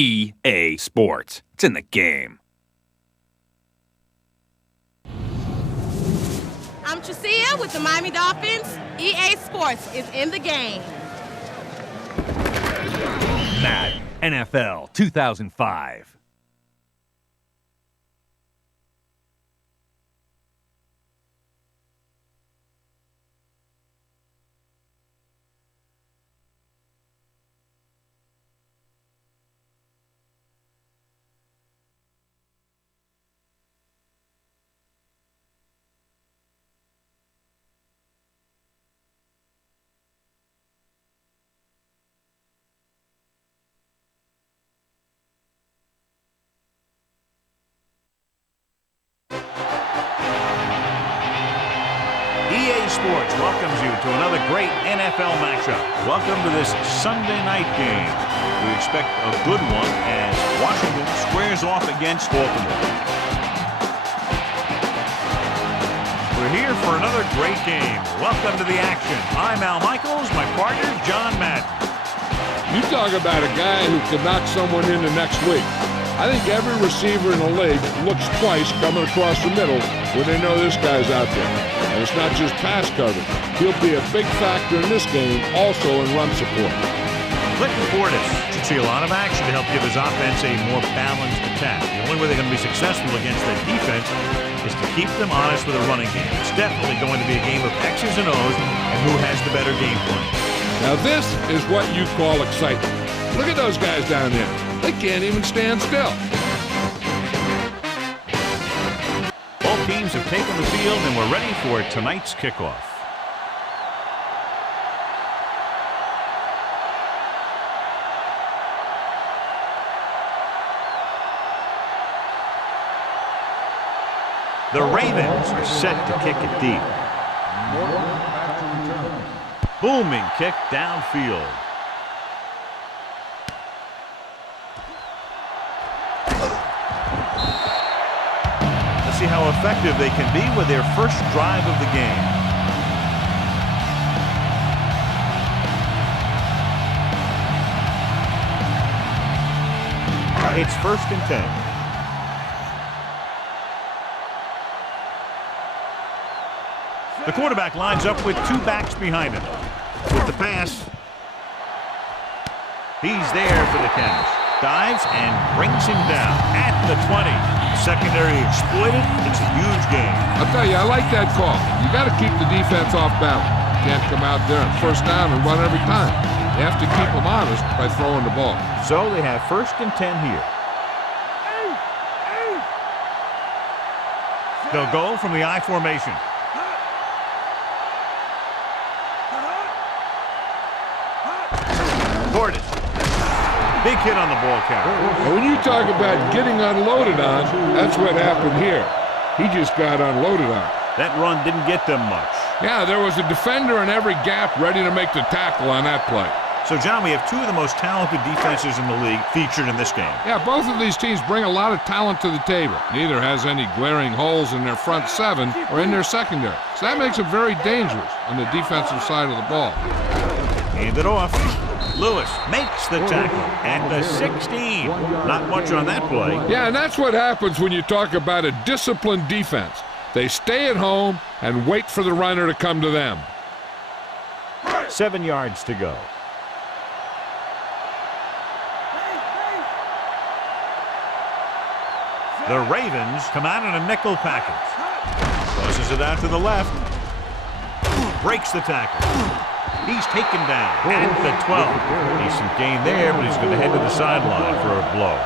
EA Sports. It's in the game. I'm Tracia with the Miami Dolphins. EA Sports is in the game. Madden NFL 2005. EA Sports welcomes you to another great NFL matchup. Welcome to this Sunday night game. We expect a good one as Washington squares off against Baltimore. We're here for another great game. Welcome to the action. I'm Al Michaels, my partner, John Madden. You talk about a guy who could knock someone into next week. I think every receiver in the league looks twice coming across the middle when they know this guy's out there. And it's not just pass coverage. He'll be a big factor in this game, also in run support. Clinton Portis should see a lot of action to help give his offense a more balanced attack. The only way they're going to be successful against that defense is to keep them honest with a running game. It's definitely going to be a game of X's and O's and who has the better game plan. Now this is what you call excitement. Look at those guys down there. They can't even stand still. Both teams have taken the field and we're ready for tonight's kickoff. The Ravens are set to kick it deep. Booming kick downfield. Let's see how effective they can be with their first drive of the game. It's 1st and 10. The quarterback lines up with two backs behind him. With the pass, he's there for the catch. Dives and brings him down at the 20. Secondary exploited. It's a huge game. I'll tell you, I like that call. You got to keep the defense off balance. Can't come out there and first down and run every time. They have to keep them honest by throwing the ball. So they have 1st and 10 here. They'll go from the I formation. Portis. Big hit on the ball carrier. And when you talk about getting unloaded on, that's what happened here. He just got unloaded on. That run didn't get them much. Yeah, there was a defender in every gap ready to make the tackle on that play. So, John, we have two of the most talented defenses in the league featured in this game. Yeah, both of these teams bring a lot of talent to the table. Neither has any glaring holes in their front seven or in their secondary. So that makes them very dangerous on the defensive side of the ball. Hand it off. Lewis makes the tackle at the 16. Not much on that play. Yeah, and that's what happens when you talk about a disciplined defense. They stay at home and wait for the runner to come to them. 7 yards to go. The Ravens come out in a nickel package. Tosses it out to the left. Breaks the tackle. He's taken down at the 12. Decent gain there, but he's going to head to the sideline for a blow.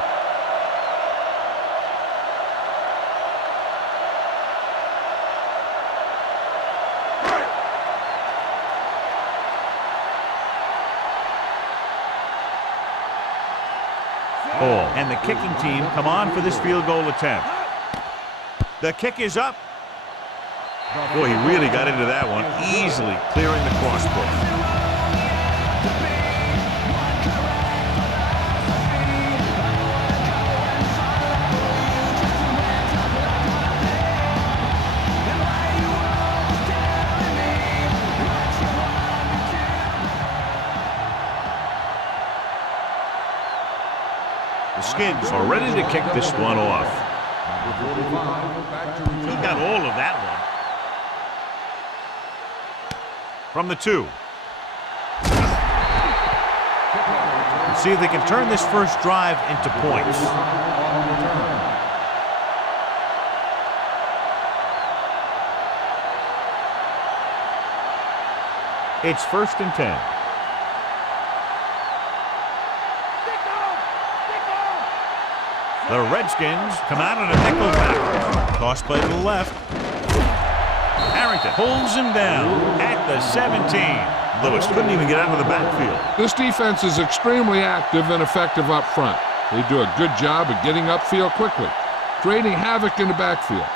And the kicking team come on for this field goal attempt. The kick is up. Boy, he really got into that one, easily clearing the crossbar. Skins are ready to kick this one off. He got all of that one. From the 2. Let's see if they can turn this first drive into points. It's 1st and 10. The Redskins come out on a nickel back. Toss play to the left. Harrington pulls him down at the 17. Lewis couldn't even get out of the backfield. This defense is extremely active and effective up front. They do a good job of getting upfield quickly, creating havoc in the backfield.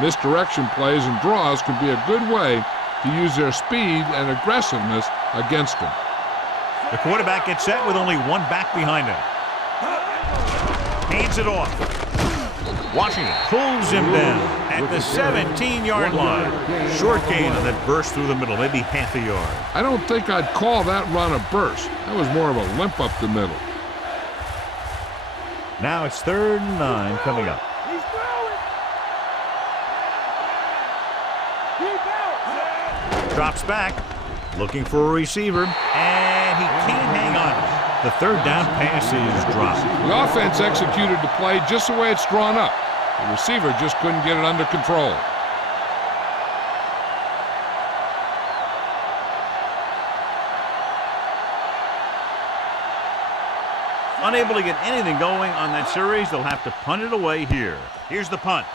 Misdirection plays and draws can be a good way to use their speed and aggressiveness against them. The quarterback gets set with only one back behind him. Hands it off. Washington pulls him down at the 17-yard line. Short gain on that burst through the middle, maybe half a yard. I don't think I'd call that run a burst. That was more of a limp up the middle. Now it's 3rd and 9 coming up. Drops back, looking for a receiver, and he can't hang on. The 3rd down pass is dropped. The offense executed the play just the way it's drawn up. The receiver just couldn't get it under control. Unable to get anything going on that series, they'll have to punt it away here. Here's the punt.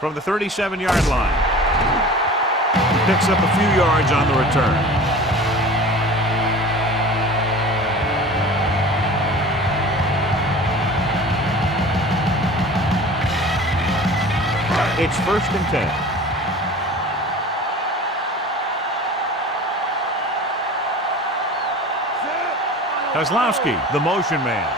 From the 37-yard line. Picks up a few yards on the return. It's 1st and 10. Kozlowski, the motion man.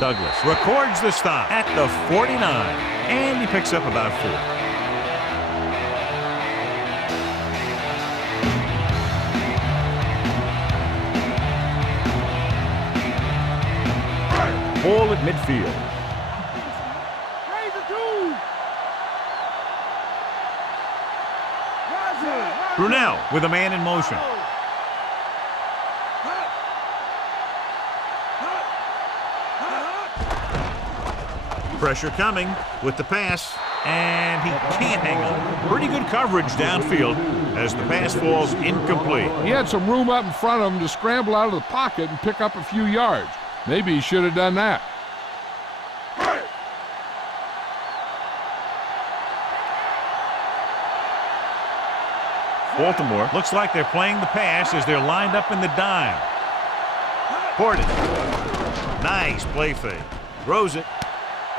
Douglas records the stop at the 49, and he picks up about 4. Ball at midfield. Brunell with a man in motion. Pressure coming with the pass, and he can't hang on. Pretty good coverage downfield as the pass falls incomplete. He had some room up in front of him to scramble out of the pocket and pick up a few yards. Maybe he should have done that. Baltimore looks like they're playing the pass as they're lined up in the dime. Portis. Nice play fake. Throws it.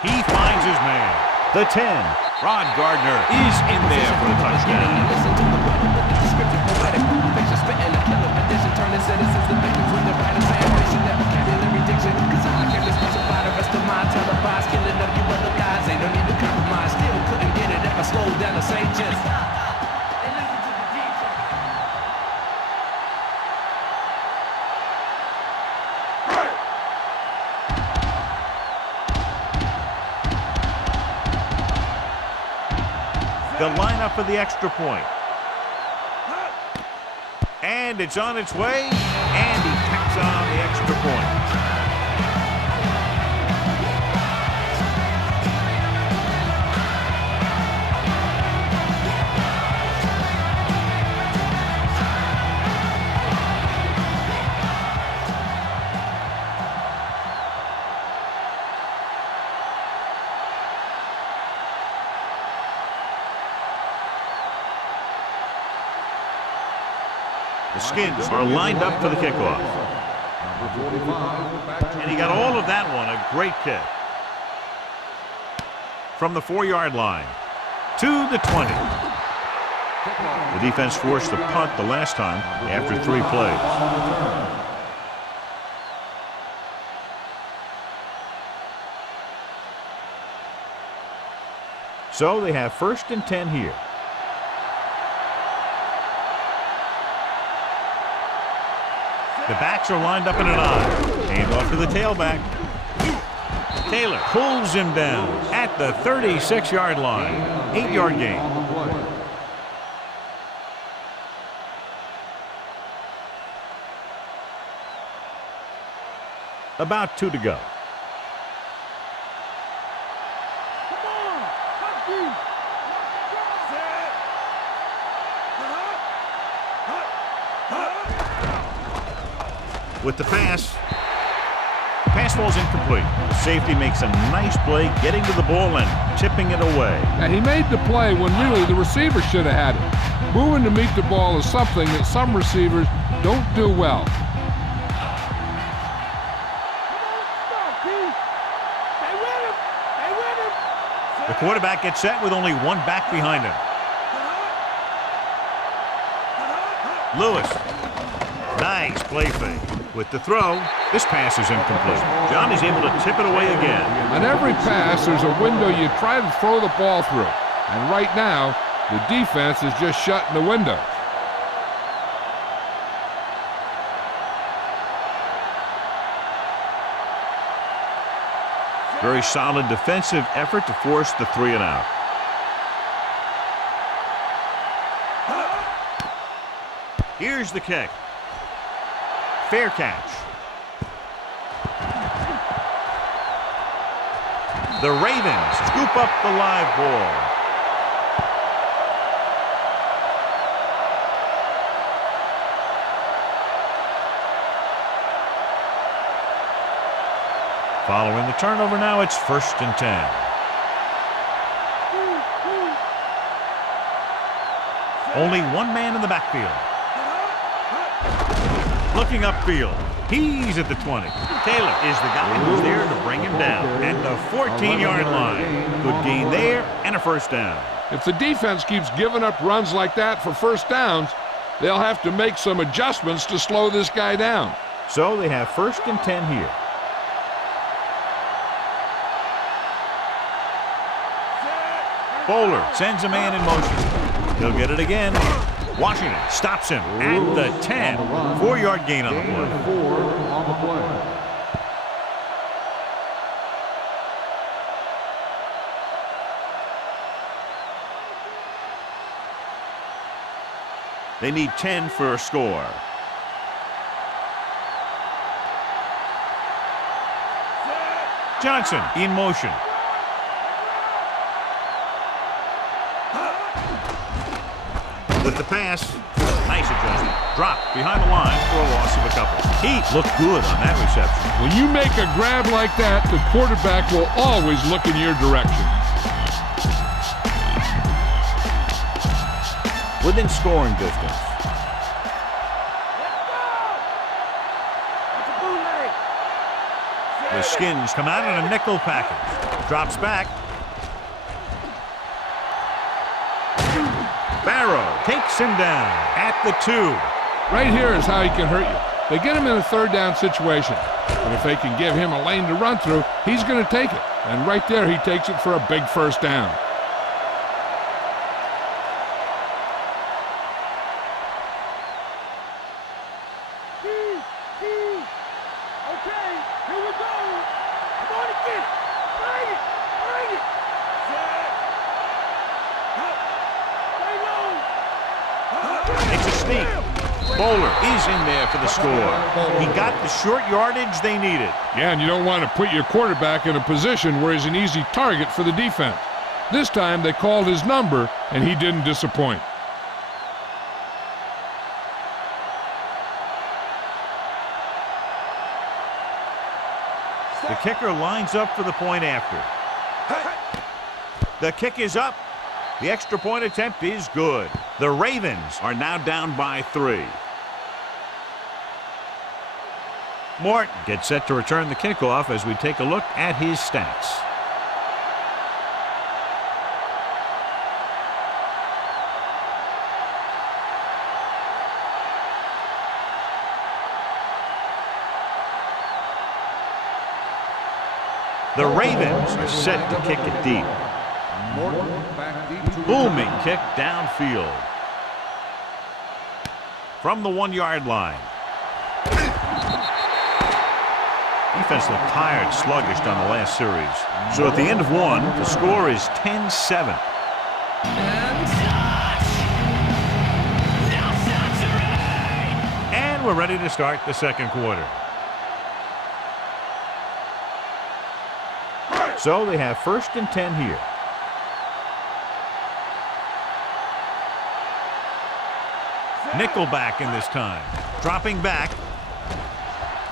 He finds his man. The 10. Rod Gardner is in there for the touchdown. They'll line up for the extra point. And it's on its way, and he tacks on the extra point. The Skins are lined up for the kickoff. And he got all of that one, a great kick. From the 4-yard line to the 20. The defense forced the punt the last time after 3 plays. So they have 1st and 10 here. The backs are lined up in an I. Hand off to the tailback. Taylor pulls him down at the 36-yard line. 8-yard gain. About 2 to go. With the pass. Pass ball's incomplete. The safety makes a nice play getting to the ball and tipping it away. And he made the play when really the receiver should have had it. Moving to meet the ball is something that some receivers don't do well. The quarterback gets set with only one back behind him. Lewis. Nice play fake. With the throw, this pass is incomplete. John is able to tip it away again. On every pass, there's a window you try to throw the ball through. And right now, the defense is just shutting the window. Very solid defensive effort to force the 3 and out. Here's the kick. Fair catch. The Ravens scoop up the live ball. Following the turnover now, it's 1st and 10. Only one man in the backfield. Looking upfield. He's at the 20. Taylor is the guy who's there to bring him down. At the 14-yard line. Good gain there and a 1st down. If the defense keeps giving up runs like that for 1st downs, they'll have to make some adjustments to slow this guy down. So they have 1st and 10 here. Bowler sends a man in motion. He'll get it again. Washington stops him at the 10. 4-yard gain on the play. They need 10 for a score. Johnson in motion. With the pass, nice adjustment. Drop behind the line for a loss of a couple. He looked good on that reception. When you make a grab like that, the quarterback will always look in your direction. Within scoring distance. The Skins come out in a nickel package. Drops back. Barrow takes him down at the 2. Right here is how he can hurt you. They get him in a 3rd down situation. But if they can give him a lane to run through, he's going to take it. And right there, he takes it for a big 1st down. Okay, here we go. Come on again. Bring it. Bring it. It's a sneak. Bowler is in there for the score. He got the short yardage they needed. Yeah, and you don't want to put your quarterback in a position where he's an easy target for the defense. This time they called his number, and he didn't disappoint. The kicker lines up for the point after. The kick is up. The extra point attempt is good. The Ravens are now down by 3. Morton gets set to return the kickoff as we take a look at his stats. The Ravens are set to kick it deep. Booming kick downfield. From the 1-yard line. Defense looked tired, sluggish on the last series. So at the end of one, the score is 10-7. And we're ready to start the second quarter. So they have 1st and 10 here. Nickelback in this time. Dropping back.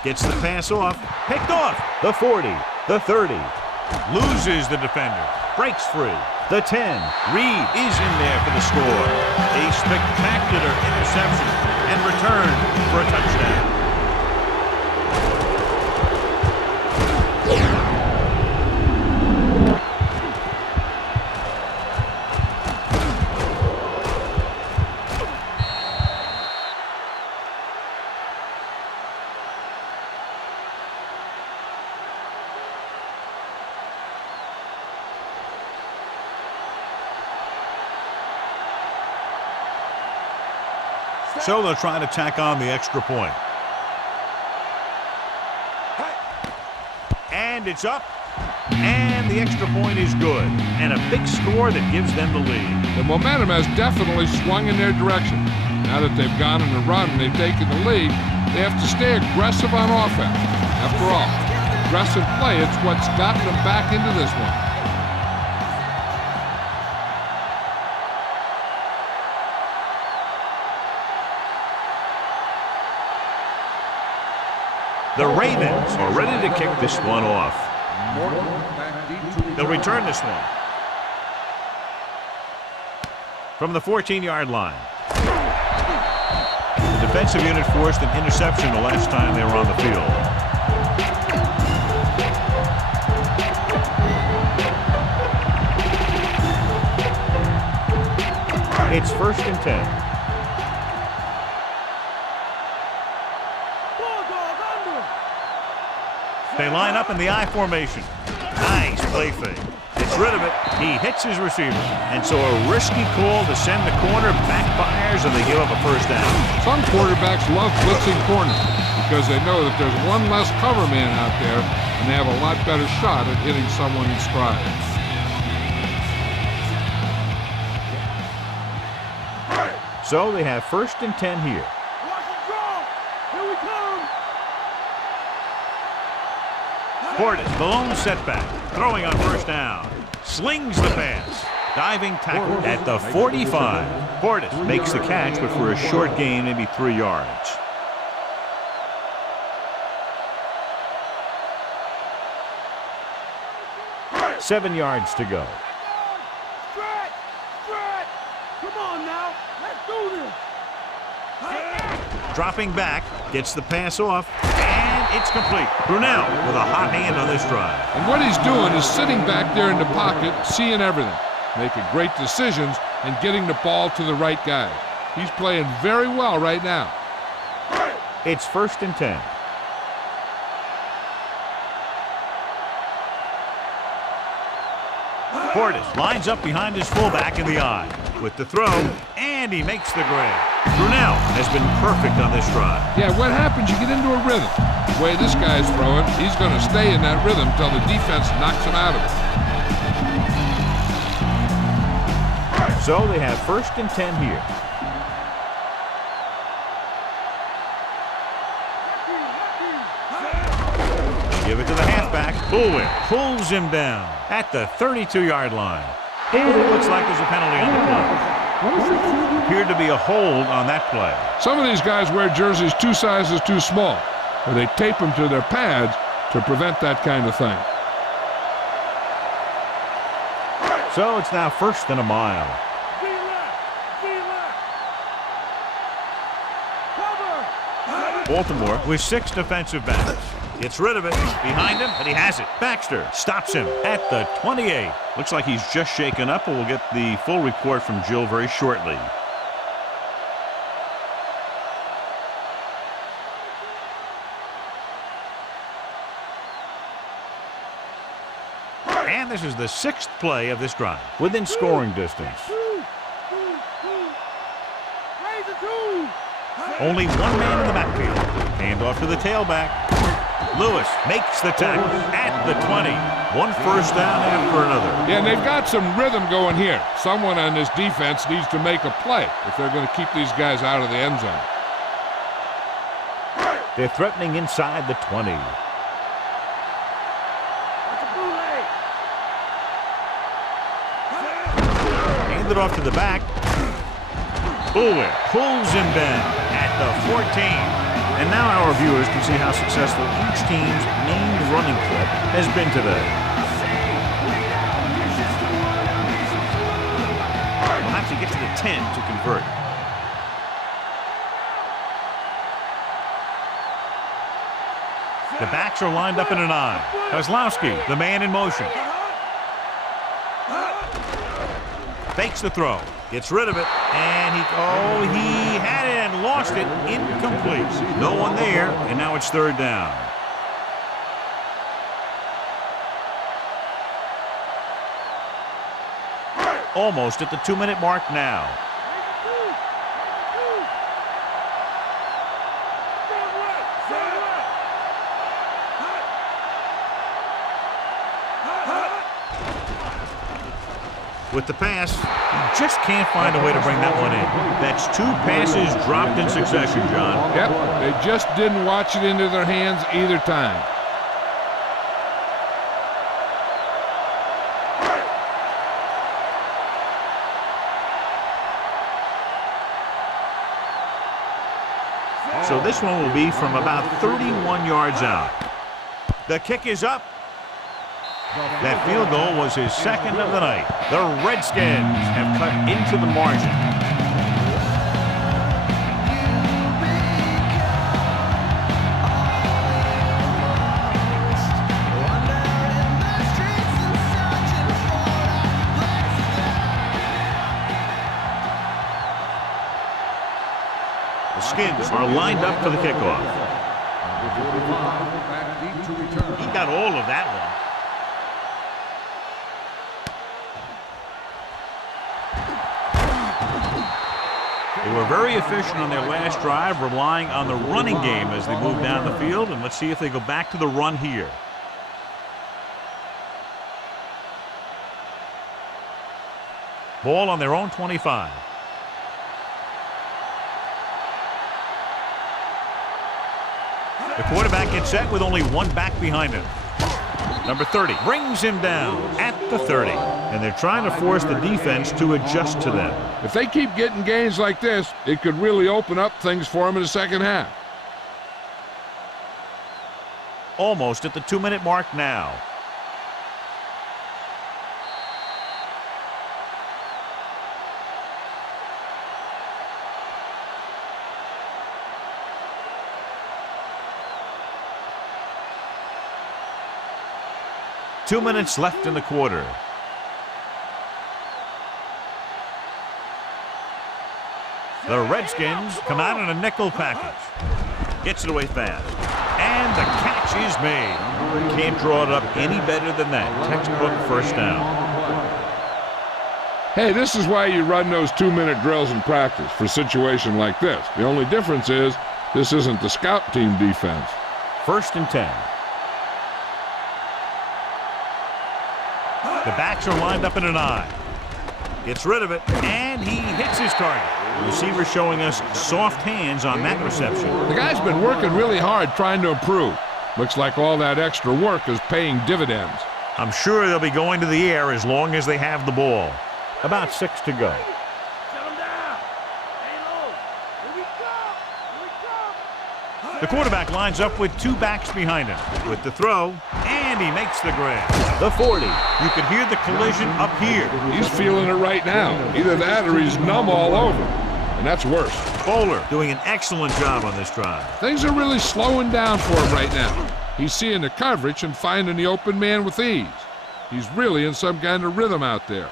Gets the pass off. Picked off. The 40. The 30. Loses the defender. Breaks free. The 10. Reed is in there for the score. A spectacular interception and return for a touchdown. So they'll try to tack on the extra point. And it's up. And the extra point is good. And a big score that gives them the lead. The momentum has definitely swung in their direction. Now that they've gone on a run and they've taken the lead, they have to stay aggressive on offense. After all, aggressive play, it's what's gotten them back into this one. The Ravens are ready to kick this one off. They'll return this one. From the 14-yard line. The defensive unit forced an interception the last time they were on the field. It's 1st and 10. They line up in the I formation. Nice play fake. Gets rid of it. He hits his receiver. And so a risky call to send the corner backfires and they give up a first down. Some quarterbacks love blitzing corners because they know that there's one less cover man out there and they have a lot better shot at hitting someone in stride. So they have 1st and 10 here. Here we come. Portis, the lone setback, throwing on first down. Slings the pass. Diving tackle at the 45. Portis makes the catch, but for a short gain, maybe 3 yards. Seven yards to go. Stretch. Come on now. Let's do this. Dropping back, gets the pass off, and it's complete. Brunel with a hot hand on this drive. And what he's doing is sitting back there in the pocket, seeing everything, making great decisions, and getting the ball to the right guy. He's playing very well right now. It's 1st and 10. Portis lines up behind his fullback in the I with the throw, and he makes the grab. Brunel has been perfect on this drive. Yeah, what happens, you get into a rhythm. The way this guy's throwing, he's going to stay in that rhythm until the defense knocks him out of it. So they have 1st and 10 here. Give it to the halfback. Bullwin pulls him down at the 32-yard line. Looks like there's a penalty on the play. Appeared to be a hold on that play. Some of these guys wear jerseys 2 sizes too small, or they tape them to their pads to prevent that kind of thing. So it's now 1st and a mile. Baltimore with 6 defensive backs. Gets rid of it. Behind him, and he has it. Baxter stops him at the 28. Looks like he's just shaken up, and we'll get the full report from Jill very shortly. And this is the 6th play of this drive, within scoring distance. Only one man in the backfield. Hand off to the tailback. Lewis makes the tackle at the 20. One first down after another. Yeah, and they've got some rhythm going here. Someone on this defense needs to make a play if they're going to keep these guys out of the end zone. They're threatening inside the 20. Hand it off to the back. Bullwhip pulls him down at the 14. And now our viewers can see how successful each team's main running clip has been today. We'll have to get to the 10 to convert. The backs are lined up in an I. Kozlowski, the man in motion. Fakes the throw. Gets rid of it. And he had it and lost it. Incomplete. No one there. And now it's third down. Almost at the 2-minute mark now. With the pass, he just can't find a way to bring that one in. That's 2 passes dropped in succession, John. Yep, they just didn't watch it into their hands either time. So this one will be from about 31 yards out. The kick is up. That field goal was his second of the night. The Redskins have cut into the margin. The Skins are lined up for the kickoff. He got all of that one. They were very efficient on their last drive, relying on the running game as they move down the field. And let's see if they go back to the run here. Ball on their own 25. The quarterback gets set with only one back behind him. Number 30 brings him down at the 30. And they're trying to force the defense to adjust to them. If they keep getting gains like this, it could really open up things for them in the second half. Almost at the 2-minute mark now. Two minutes left in the quarter. The Redskins come out in a nickel package. Gets it away fast. And the catch is made. Can't draw it up any better than that. Textbook first down. Hey, this is why you run those 2-minute drills in practice for a situation like this. The only difference is this isn't the scout team defense. 1st and 10. The backs are lined up in an I. Gets rid of it, and he hits his target. The receiver showing us soft hands on that reception. The guy's been working really hard trying to improve. Looks like all that extra work is paying dividends. I'm sure they'll be going to the air as long as they have the ball. About 6 to go. The quarterback lines up with 2 backs behind him. With the throw, and he makes the grab. The 40. You can hear the collision up here. He's feeling it right now. Either that or he's numb all over. And that's worse. Bowler doing an excellent job on this drive. Things are really slowing down for him right now. He's seeing the coverage and finding the open man with ease. He's really in some kind of rhythm out there.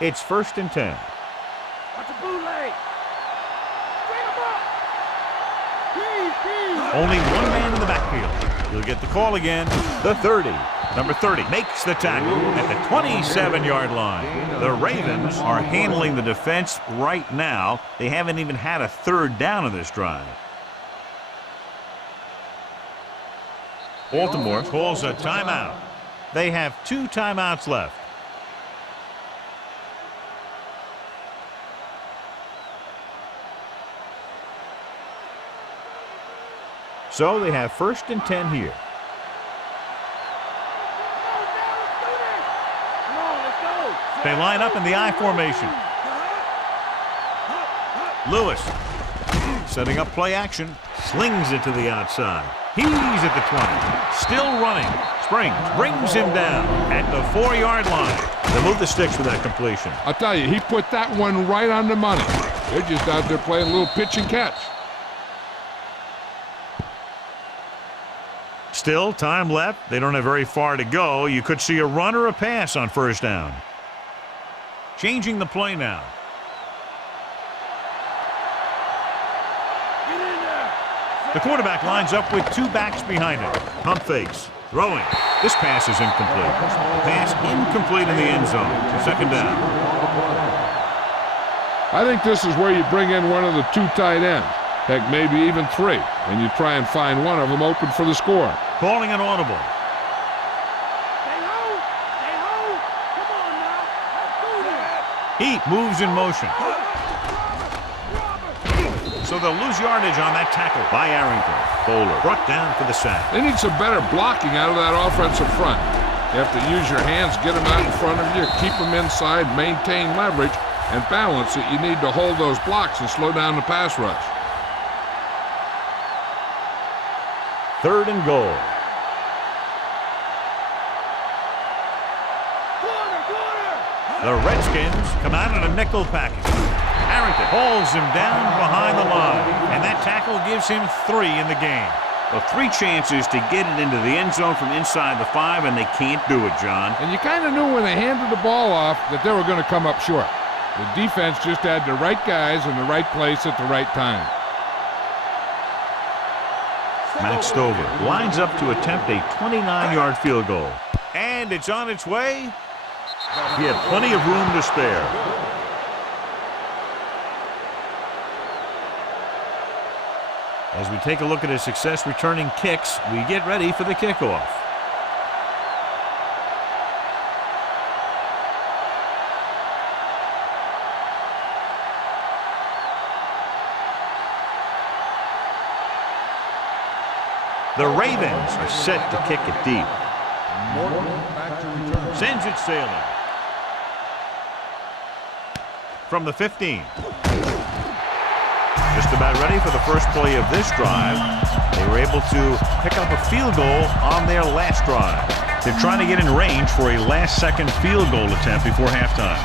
It's 1st and 10. Only one man in the backfield. He'll get the call again. The 30. Number 30 makes the tackle at the 27-yard line. The Ravens are handling the defense right now. They haven't even had a 3rd down in this drive. Baltimore calls a timeout. They have 2 timeouts left. So they have 1st and 10 here. They line up in the I formation. Lewis setting up play action. Slings it to the outside. He's at the 20. Still running. Springs brings him down at the 4-yard line. They move the sticks for that completion. I'll tell you, he put that one right on the money. They're just out there playing a little pitch and catch. Still time left. They don't have very far to go. You could see a run or a pass on 1st down. Changing the play now. The quarterback lines up with 2 backs behind him. Pump fakes. Throwing. This pass is incomplete. Pass incomplete in the end zone. 2nd down. I think this is where you bring in one of the 2 tight ends. Heck, maybe even 3. And you try and find one of them open for the score. Calling an audible. Heat moves in motion. So they'll lose yardage on that tackle by Arrington. Bowler brought down for the sack. They need some better blocking out of that offensive front. You have to use your hands, get them out in front of you, keep them inside, maintain leverage, and balance it. You need to hold those blocks and slow down the pass rush. 3rd and goal. The Redskins come out in a nickel package. Arrington hauls him down behind the line, and that tackle gives him 3 in the game. Well, 3 chances to get it into the end zone from inside the 5, and they can't do it, John. And you kind of knew when they handed the ball off that they were going to come up short. The defense just had the right guys in the right place at the right time. Matt Stover lines up to attempt a 29-yard field goal. And it's on its way. He had plenty of room to spare. As we take a look at his success returning kicks, we get ready for the kickoff. The Ravens are set to kick it deep. Sends it sailing. From the 15. Just about ready for the first play of this drive. They were able to pick up a field goal on their last drive. They're trying to get in range for a last-second field goal attempt before halftime.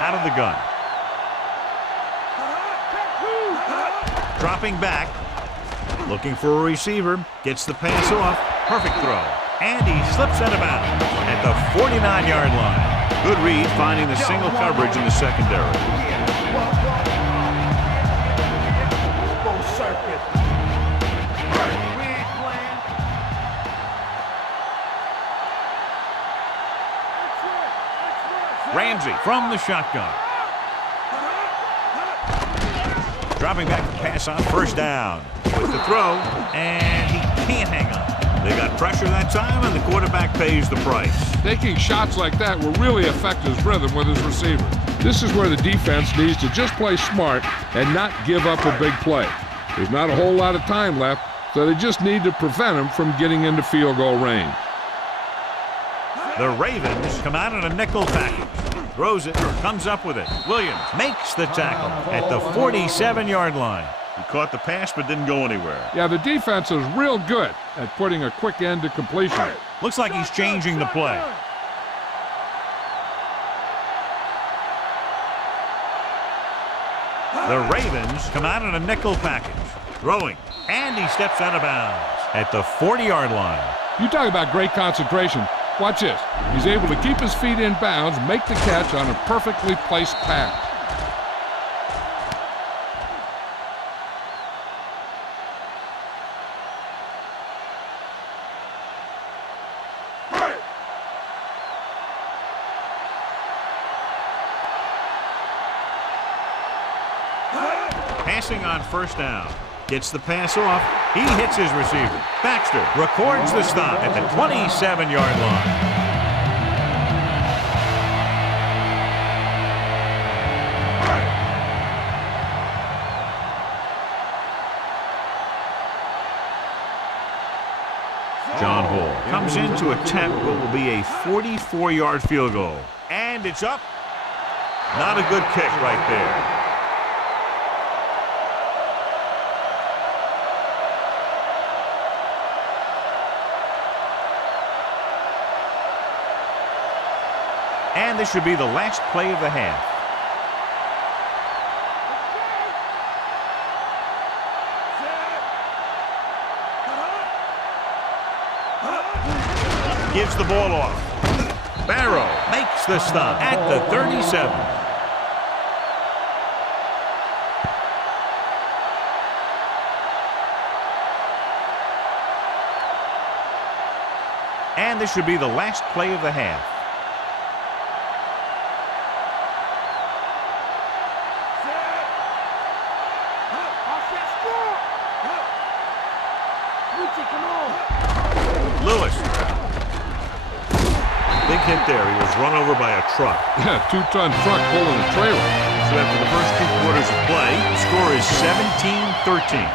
Out of the gun. Dropping back. Looking for a receiver. Gets the pass off. Perfect throw. And he slips out of bounds at the 49-yard line. Good read, finding the single coverage in the secondary. Ramsey from the shotgun. Dropping back to pass on 1st down. With the throw, and he can't hang on. They got pressure that time, and the quarterback pays the price. Taking shots like that will really affect his rhythm with his receiver. This is where the defense needs to just play smart and not give up a big play. There's not a whole lot of time left, so they just need to prevent him from getting into field goal range. The Ravens come out in a nickel package. Throws it, comes up with it. Williams makes the tackle at the 47-yard line. He caught the pass but didn't go anywhere. Yeah, the defense is real good at putting a quick end to completion. Looks like he's changing the play. The Ravens come out in a nickel package. Throwing, and he steps out of bounds at the 40-yard line. You talk about great concentration. Watch this. He's able to keep his feet in bounds, make the catch on a perfectly placed pass. Passing on first down. Gets the pass off. He hits his receiver. Baxter records the stop at the 27-yard line. John Hall comes in to attempt what will be a 44-yard field goal. And it's up. Not a good kick right there. And this should be the last play of the half. Gives the ball off. Barrow makes the stop at the 37. And this should be the last play of the half. Lewis. Big hit there. He was run over by a truck. Yeah, two-ton truck pulling a trailer. So after the first 2 quarters of play, the score is 17-13.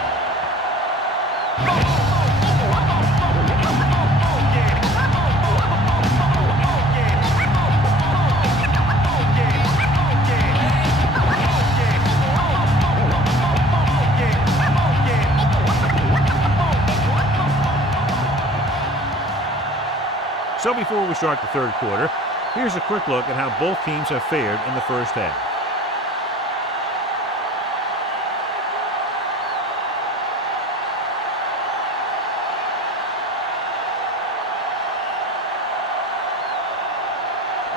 So before we start the third quarter, here's a quick look at how both teams have fared in the first half.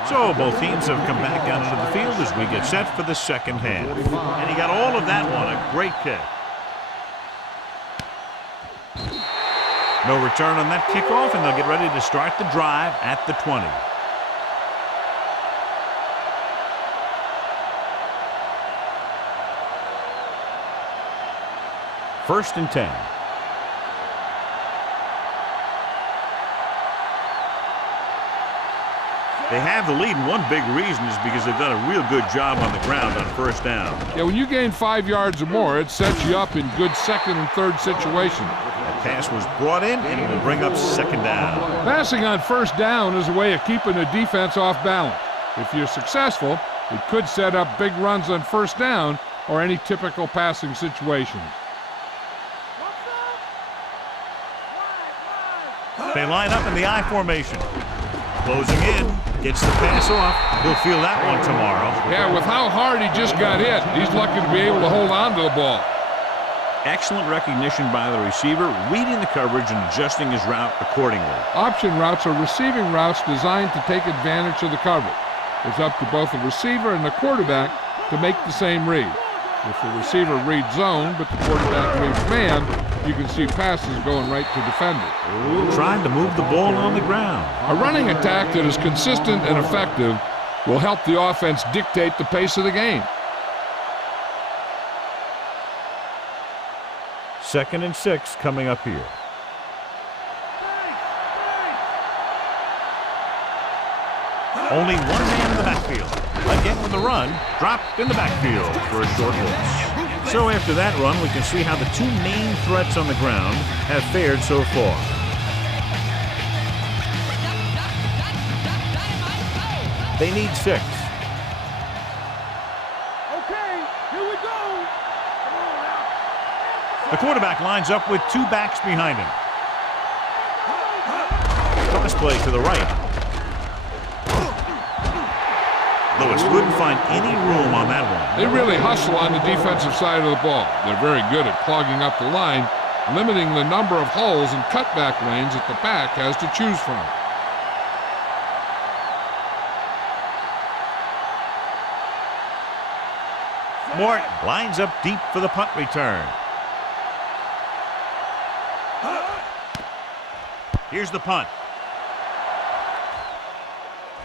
So both teams have come back out into the field as we get set for the second half. And he got all of that one, a great kick. No return on that kickoff, and they'll get ready to start the drive at the 20. First and 10. They have the lead, and one big reason is because they've done a real good job on the ground on first down. Yeah, when you gain 5 yards or more, it sets you up in good second and third situations. That pass was brought in, and it will bring up second down. Passing on first down is a way of keeping the defense off balance. If you're successful, it could set up big runs on first down or any typical passing situations. They line up in the I formation. Closing in, gets the pass off. He'll feel that one tomorrow. Yeah, with how hard he just got hit, he's lucky to be able to hold on to the ball. Excellent recognition by the receiver, reading the coverage and adjusting his route accordingly. Option routes are receiving routes designed to take advantage of the coverage. It's up to both the receiver and the quarterback to make the same read. If the receiver reads zone, but the quarterback reads man, you can see passes going right to defenders. Trying to move the ball on the ground. A running attack that is consistent and effective will help the offense dictate the pace of the game. Second and 6 coming up here. Only one man in the backfield. Again with the run, dropped in the backfield for a short loss. So after that run, we can see how the two main threats on the ground have fared so far. They need 6. Okay, here we go. Come on now. The quarterback lines up with 2 backs behind him. Toss play to the right. Lewis couldn't find any room on that one. They really hustle on the defensive side of the ball. They're very good at clogging up the line, limiting the number of holes and cutback lanes that the back has to choose from. Morton lines up deep for the punt return. Here's the punt.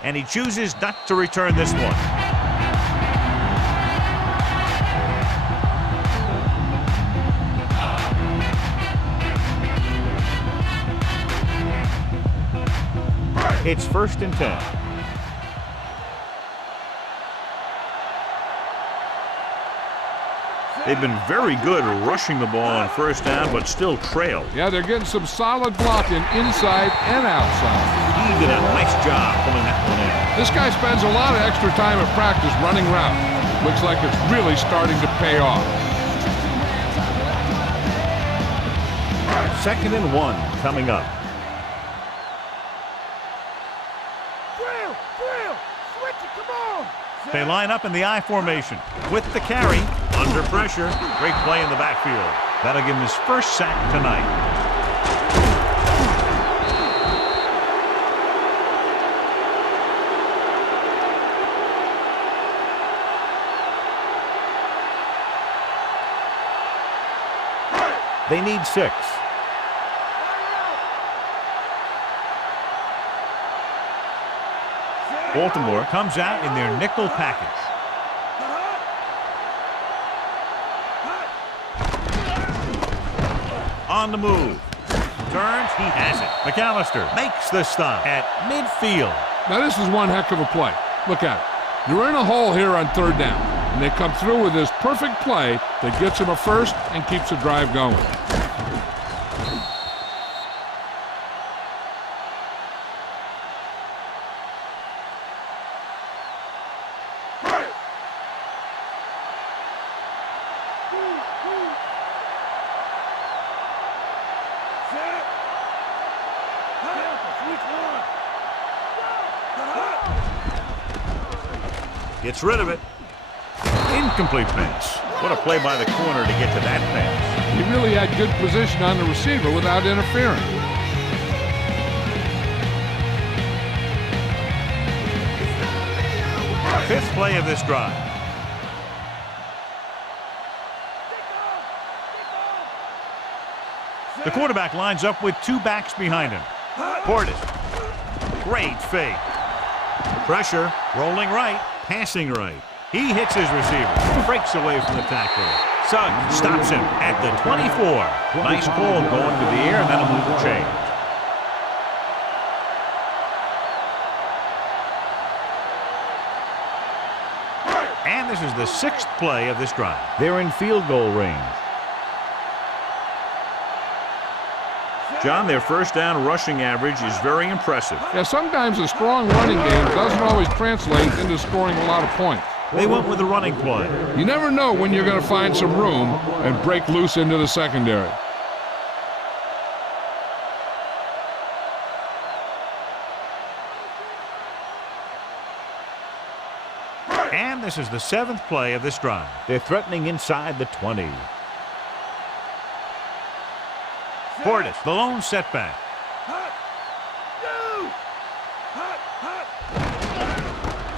And he chooses not to return this one. It's 1st and 10. They've been very good rushing the ball on 1st down, but still trail. Yeah, they're getting some solid blocking inside and outside. He did a nice job pulling that one in. This guy spends a lot of extra time at practice running routes. Looks like it's really starting to pay off. 2nd and 1 coming up. Drill, switch it, come on. They line up in the I formation with the carry. Under pressure. Great play in the backfield. That'll give him his 1st sack tonight. They need 6. Baltimore comes out in their nickel package. On the move. Turns, he has it. McAllister makes the stop at midfield. Now this is one heck of a play. Look at it. You're in a hole here on 3rd down, and they come through with this perfect play that gets them a 1st and keeps the drive going. Gets rid of it. Incomplete pass. What a play by the corner to get to that pass. He really had good position on the receiver without interfering. Fifth play of this drive. The quarterback lines up with 2 backs behind him. Portis. Great fake. Pressure. Rolling right. Passing right. He hits his receiver. Breaks away from the tackler. Suggs stops him at the 24. Nice ball going to the air, and that'll move the chain. And this is the 6th play of this drive. They're in field goal range. John, their 1st down rushing average is very impressive. Yeah, sometimes a strong running game doesn't always translate into scoring a lot of points. They went with the running play. You never know when you're going to find some room and break loose into the secondary. And this is the 7th play of this drive. They're threatening inside the 20. Portis, the lone setback.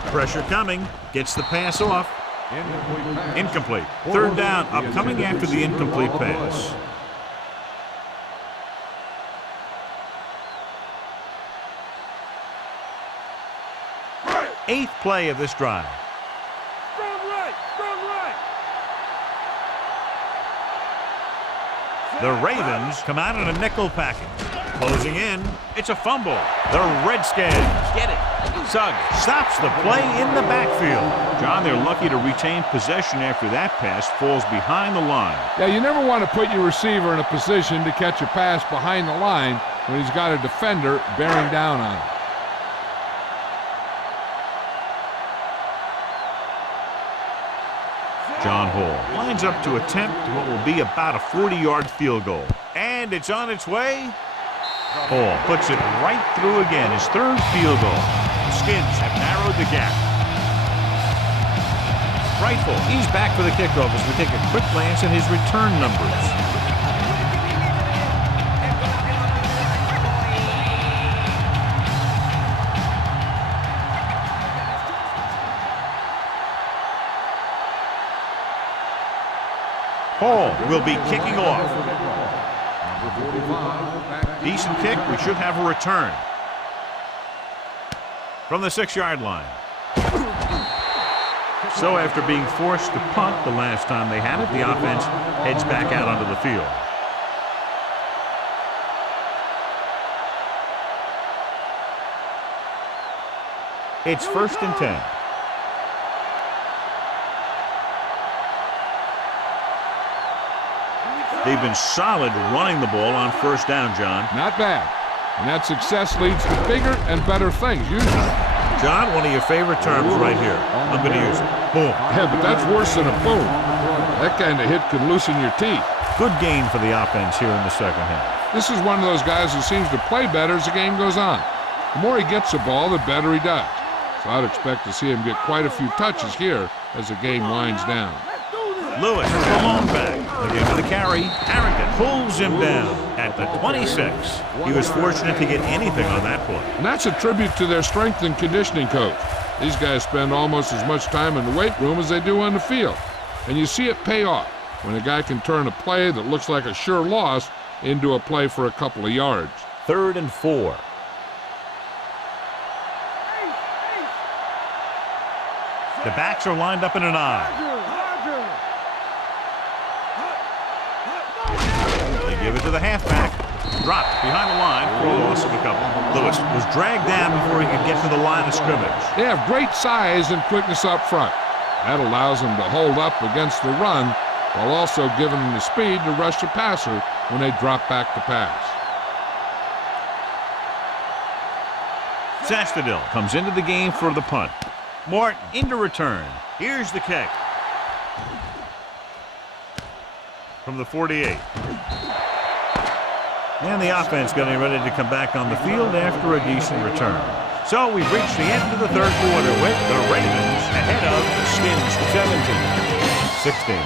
Pressure coming. Gets the pass off. Incomplete. 3rd down, upcoming after the incomplete pass. Eighth play of this drive. Strong right. The Ravens come out in a nickel package. Closing in. It's a fumble. The Redskins get it. Suggs stops the play in the backfield. John, they're lucky to retain possession after that pass falls behind the line. Yeah, you never want to put your receiver in a position to catch a pass behind the line when he's got a defender bearing down on him. John Hall lines up to attempt what will be about a 40-yard field goal. And it's on its way. Hall puts it right through again, his 3rd field goal. The Skins have narrowed the gap. Rightful, he's back for the kickoff as we take a quick glance at his return numbers. Hall will be kicking off. Decent kick. We should have a return. From the 6-yard line. So after being forced to punt the last time they had it, the offense heads back out onto the field. It's 1st and 10. They've been solid running the ball on 1st down, John. Not bad. And that success leads to bigger and better things, usually. John, one of your favorite terms right here. I'm going to use it. Boom. Yeah, but that's worse than a boom. That kind of hit could loosen your teeth. Good gain for the offense here in the second half. This is one of those guys who seems to play better as the game goes on. The more he gets the ball, the better he does. So I'd expect to see him get quite a few touches here as the game winds down. Lewis, the lone back. Looking for the carry. Harrington pulls him down at the 26. He was fortunate to get anything on that play. And that's a tribute to their strength and conditioning coach. These guys spend almost as much time in the weight room as they do on the field. And you see it pay off when a guy can turn a play that looks like a sure loss into a play for a couple of yards. 3rd and 4. The backs are lined up in an I. They give it to the halfback. Dropped behind the line for a loss of a couple. Lewis was dragged down before he could get to the line of scrimmage. They have great size and quickness up front. That allows them to hold up against the run while also giving them the speed to rush the passer when they drop back to pass. Sastadil comes into the game for the punt. Martin into return. Here's the kick. From the 48. And the offense getting ready to come back on the field after a decent return. So we've reached the end of the 3rd quarter with the Ravens ahead of the Skins 17-16.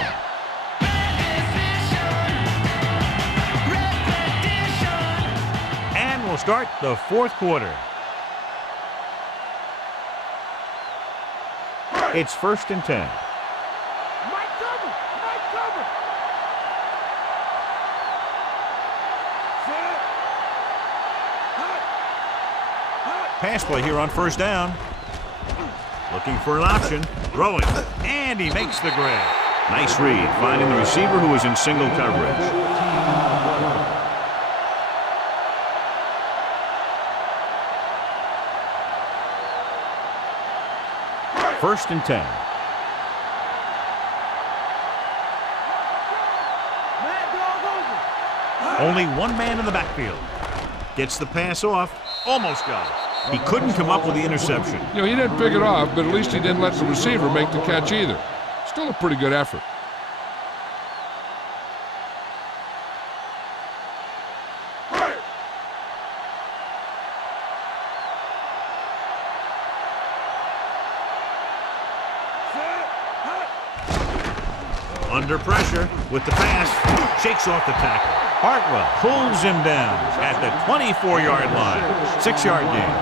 And we'll start the 4th quarter. It's 1st and 10. Mike cover! Mike cover! Pass play here on 1st down. Looking for an option. Throwing. And he makes the grab. Nice read, finding the receiver who was in single coverage. 1st and 10. Only one man in the backfield. Gets the pass off. Almost got it. He couldn't come up with the interception. You know, he didn't pick it off, but at least he didn't let the receiver make the catch either. Still a pretty good effort. Under pressure with the pass. Shakes off the tackle. Hartwell pulls him down at the 24-yard line. 6-yard gain.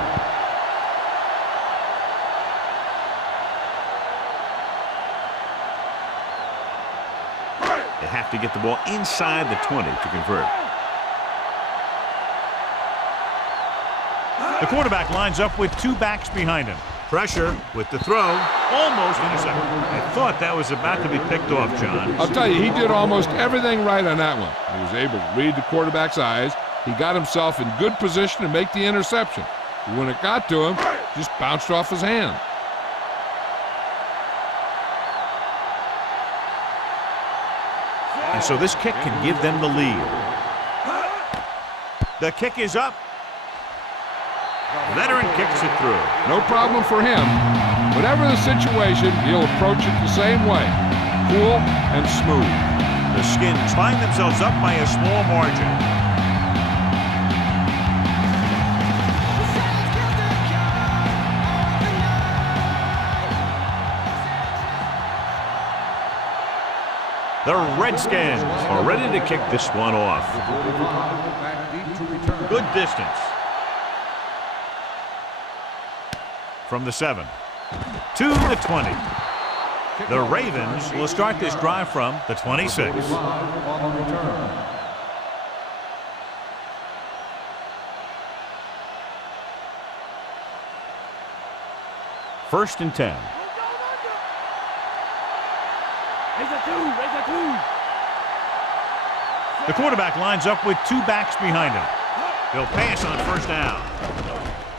They have to get the ball inside the 20 to convert. The quarterback lines up with 2 backs behind him. Pressure with the throw. Almost intercepted. I thought that was about to be picked off, John. I'll tell you, he did almost everything right on that one. He was able to read the quarterback's eyes. He got himself in good position to make the interception. But when it got to him, it just bounced off his hand. And so this kick can give them the lead. The kick is up. The veteran kicks it through. No problem for him. Whatever the situation, he'll approach it the same way. Cool and smooth. The Skins find themselves up by a small margin. The Redskins are ready to kick this one off. Good distance. From the 7 to the 20. The Ravens will start this drive from the 26. First and 10. The quarterback lines up with 2 backs behind him. He'll pass on 1st down.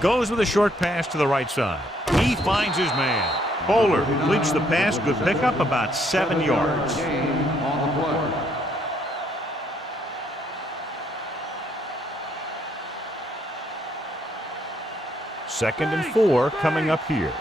Goes with a short pass to the right side. He finds his man. Bowler completes the pass. Good pickup, about 7 yards. Second and 4 coming up here.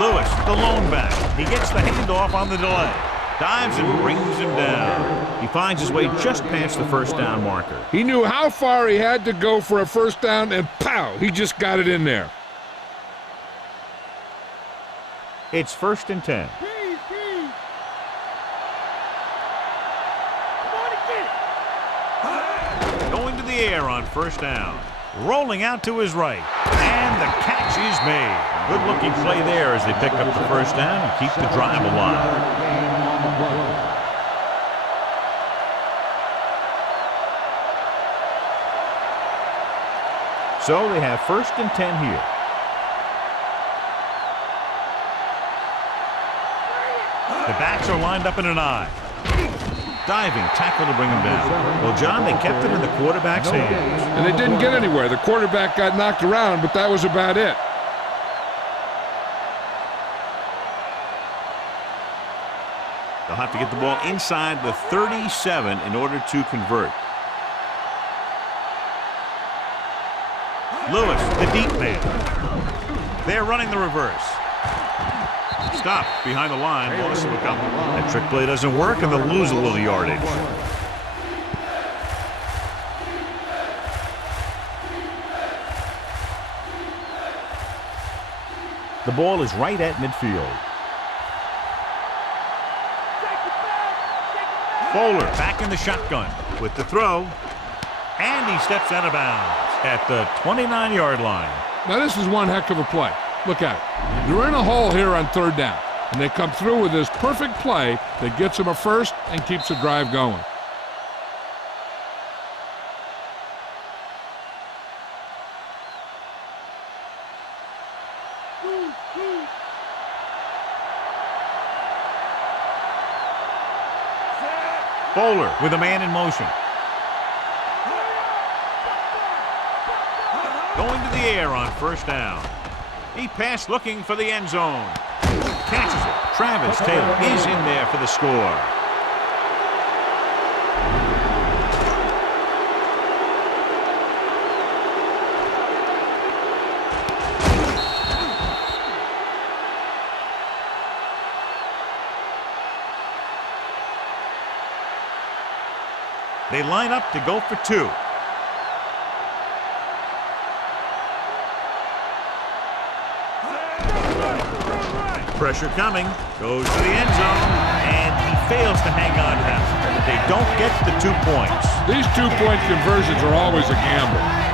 Lewis, the lone back. He gets the handoff on the delay. Dives and brings him down. He finds his way just past the first down marker. He knew how far he had to go for a first down, and pow, he just got it in there. It's 1st and 10. Going to the air on first down. Rolling out to his right. And the catch is made. Good-looking play there as they pick up the first down and keep the drive alive. So they have 1st and 10 here. The backs are lined up in an I. Diving tackle to bring him down. Well, John, they kept it in the quarterback's hands. And they didn't get anywhere. The quarterback got knocked around, but that was about it. They'll have to get the ball inside the 37 in order to convert. Lewis, the deep man. They're running the reverse. Stop behind the line. Loss of a couple. That trick play doesn't work, and they'll lose a little yardage. The ball is right at midfield. Bowler back in the shotgun with the throw. And he steps out of bounds at the 29-yard line. Now, this is one heck of a play. Look at it. They're in a hole here on 3rd down, and they come through with this perfect play that gets them a first and keeps the drive going. Bowler with a man in motion. Going to the air on first down. He passed looking for the end zone. Catches it. Travis Taylor is in there for the score. They line up to go for 2. Pressure coming. Goes to the end zone. And he fails to hang on to that. They don't get the 2 points. These 2-point conversions are always a gamble.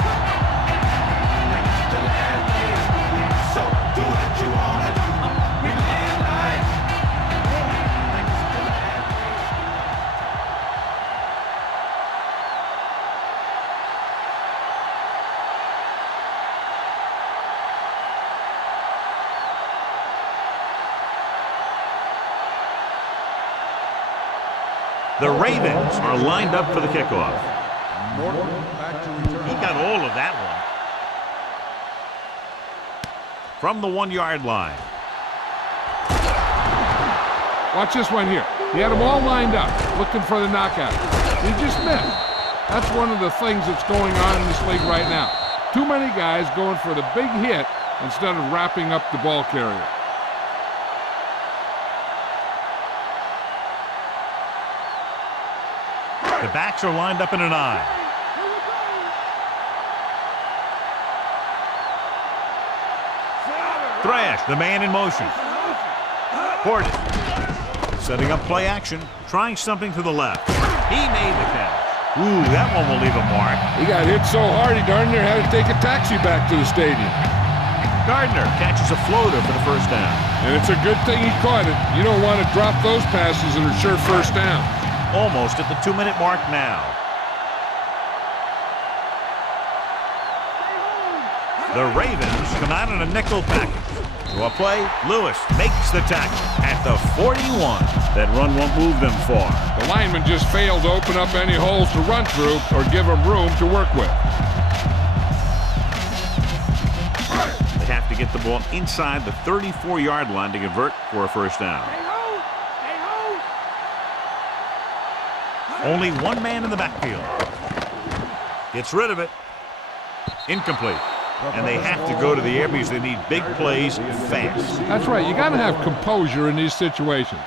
The Ravens are lined up for the kickoff. He got all of that one. From the 1-yard line. Watch this one here. He had them all lined up, looking for the knockout. He just missed. That's one of the things that's going on in this league right now. Too many guys going for the big hit instead of wrapping up the ball carrier. The backs are lined up in an I. Thrash, the man in motion. Porter setting up play action, trying something to the left. He made the catch. Ooh, that one will leave a mark. He got hit so hard he darn near had to take a taxi back to the stadium. Gardner catches a floater for the first down. And it's a good thing he caught it. You don't want to drop those passes that are sure first down. Almost at the 2-minute mark now. The Ravens come out in a nickel package. To a play, Lewis makes the tackle at the 41. That run won't move them far. The lineman just failed to open up any holes to run through or give them room to work with. get the ball inside the 34-yard line to convert for a first down. Only one man in the backfield. Gets rid of it. Incomplete. And they have to go to the air because they need big plays fast. That's right. You got to have composure in these situations.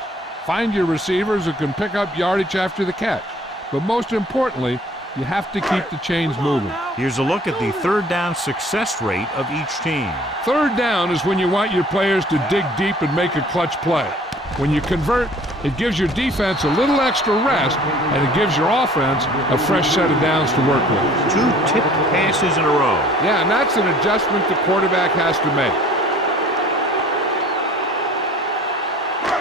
Find your receivers who can pick up yardage after the catch. But most importantly, you have to keep the chains moving. Here's a look at the third down success rate of each team. Third down is when you want your players to dig deep and make a clutch play. When you convert, it gives your defense a little extra rest, and it gives your offense a fresh set of downs to work with. 2 tipped passes in a row. Yeah, and that's an adjustment the quarterback has to make.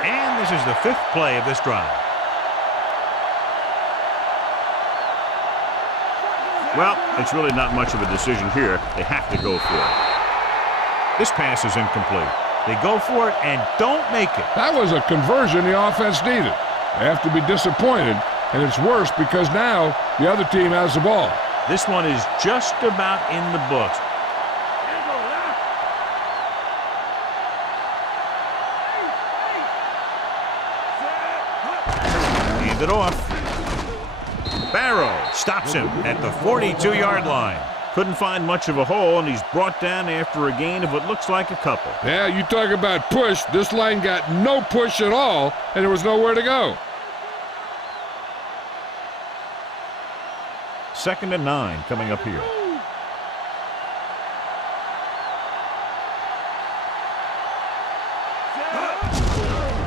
And this is the 5th play of this drive. Well, it's really not much of a decision here. They have to go for it. This pass is incomplete. They go for it and don't make it. That was a conversion the offense needed. They have to be disappointed, and it's worse because now the other team has the ball. This one is just about in the books. Hand it off. Barrow stops him at the 42-yard line. Couldn't find much of a hole, and he's brought down after a gain of what looks like a couple. Yeah, you talk about push. This line got no push at all, and there was nowhere to go. 2nd and 9 coming up here.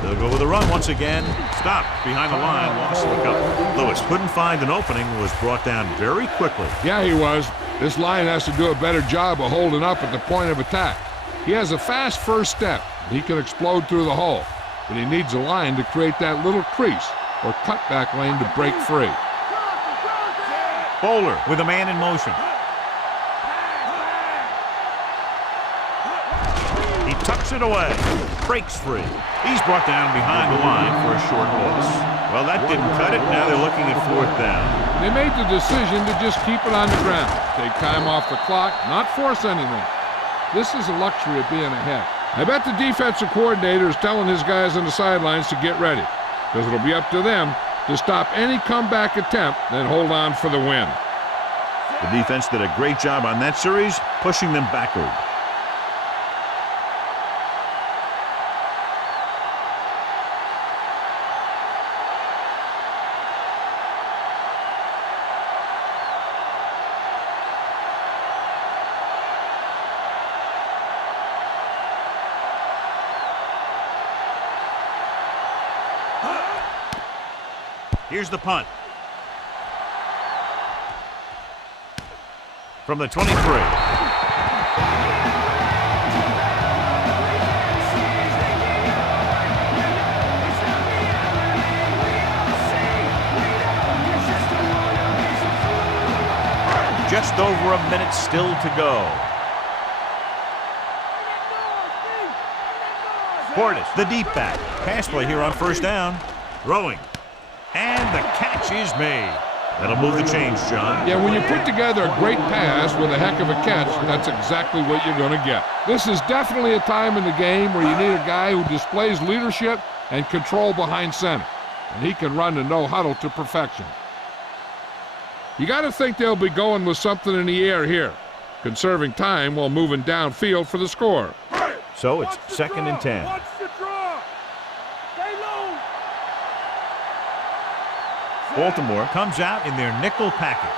They'll go with a run once again. Stopped behind the line, lost a couple. Lewis couldn't find an opening, was brought down very quickly. Yeah, he was. This line has to do a better job of holding up at the point of attack. He has a fast first step. He can explode through the hole, but he needs a line to create that little crease or cutback lane to break free. Bowler with a man in motion. He tucks it away, breaks free. He's brought down behind the line for a short loss. Well, that didn't cut it. Now they're looking at 4th down. They made the decision to just keep it on the ground, take time off the clock, not force anything. This is a luxury of being ahead. I bet the defensive coordinator is telling his guys on the sidelines to get ready, because it'll be up to them to stop any comeback attempt, then hold on for the win. The defense did a great job on that series, pushing them backward. Here's the punt. From the 23. Just over a minute still to go. Portis, the deep back. Pass play here on 1st down. Throwing. And the catch is made. That'll move the chains, John. Yeah, when you put together a great pass with a heck of a catch, that's exactly what you're going to get. This is definitely a time in the game where you need a guy who displays leadership and control behind center. And he can run the no huddle to perfection. You got to think they'll be going with something in the air here, conserving time while moving downfield for the score. So it's 2nd and 10. Watch the draw. Stay low. Baltimore comes out in their nickel package.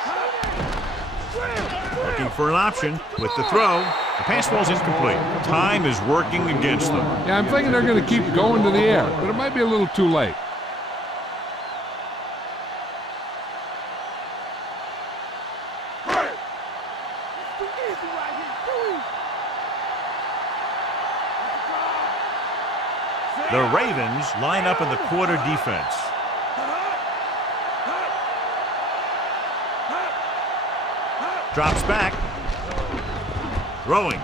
Looking for an option with the throw. The pass ball's incomplete. Time is working against them. Yeah, I'm thinking they're going to keep going to the air, but it might be a little too late. The Ravens line up in the quarter defense. Drops back. Throwing.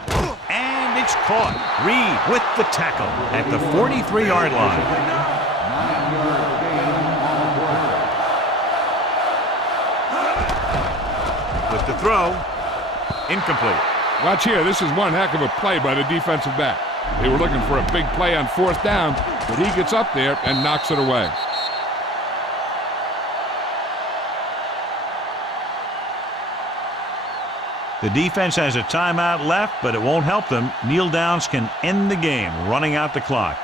And it's caught. Reed with the tackle at the 43-yard line. With the throw. Incomplete. Watch here. This is one heck of a play by the defensive back. They were looking for a big play on 4th down, but he gets up there and knocks it away. The defense has a timeout left, but it won't help them. Kneel downs can end the game, running out the clock.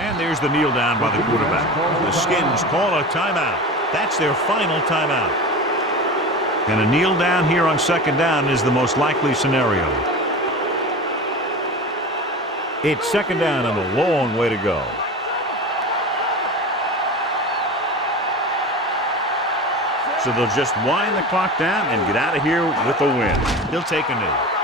And there's the kneel down by the quarterback. The Skins call a timeout. That's their final timeout. And a kneel down here on 2nd down is the most likely scenario. It's 2nd down and a long way to go. So they'll just wind the clock down and get out of here with a win. He'll take a knee.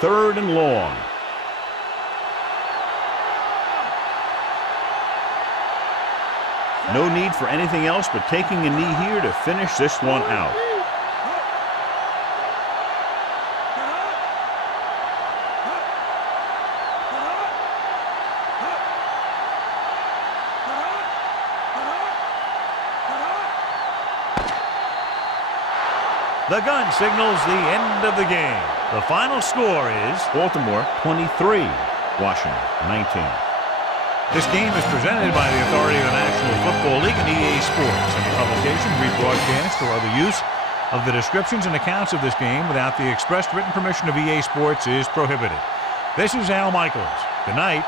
Third and long. No need for anything else but taking a knee here to finish this one out. The gun signals the end of the game. The final score is Baltimore 23, Washington 19. This game is presented by the authority of the National Football League and EA Sports. Any publication, rebroadcast, or other use of the descriptions and accounts of this game without the expressed written permission of EA Sports is prohibited. This is Al Michaels. Good night.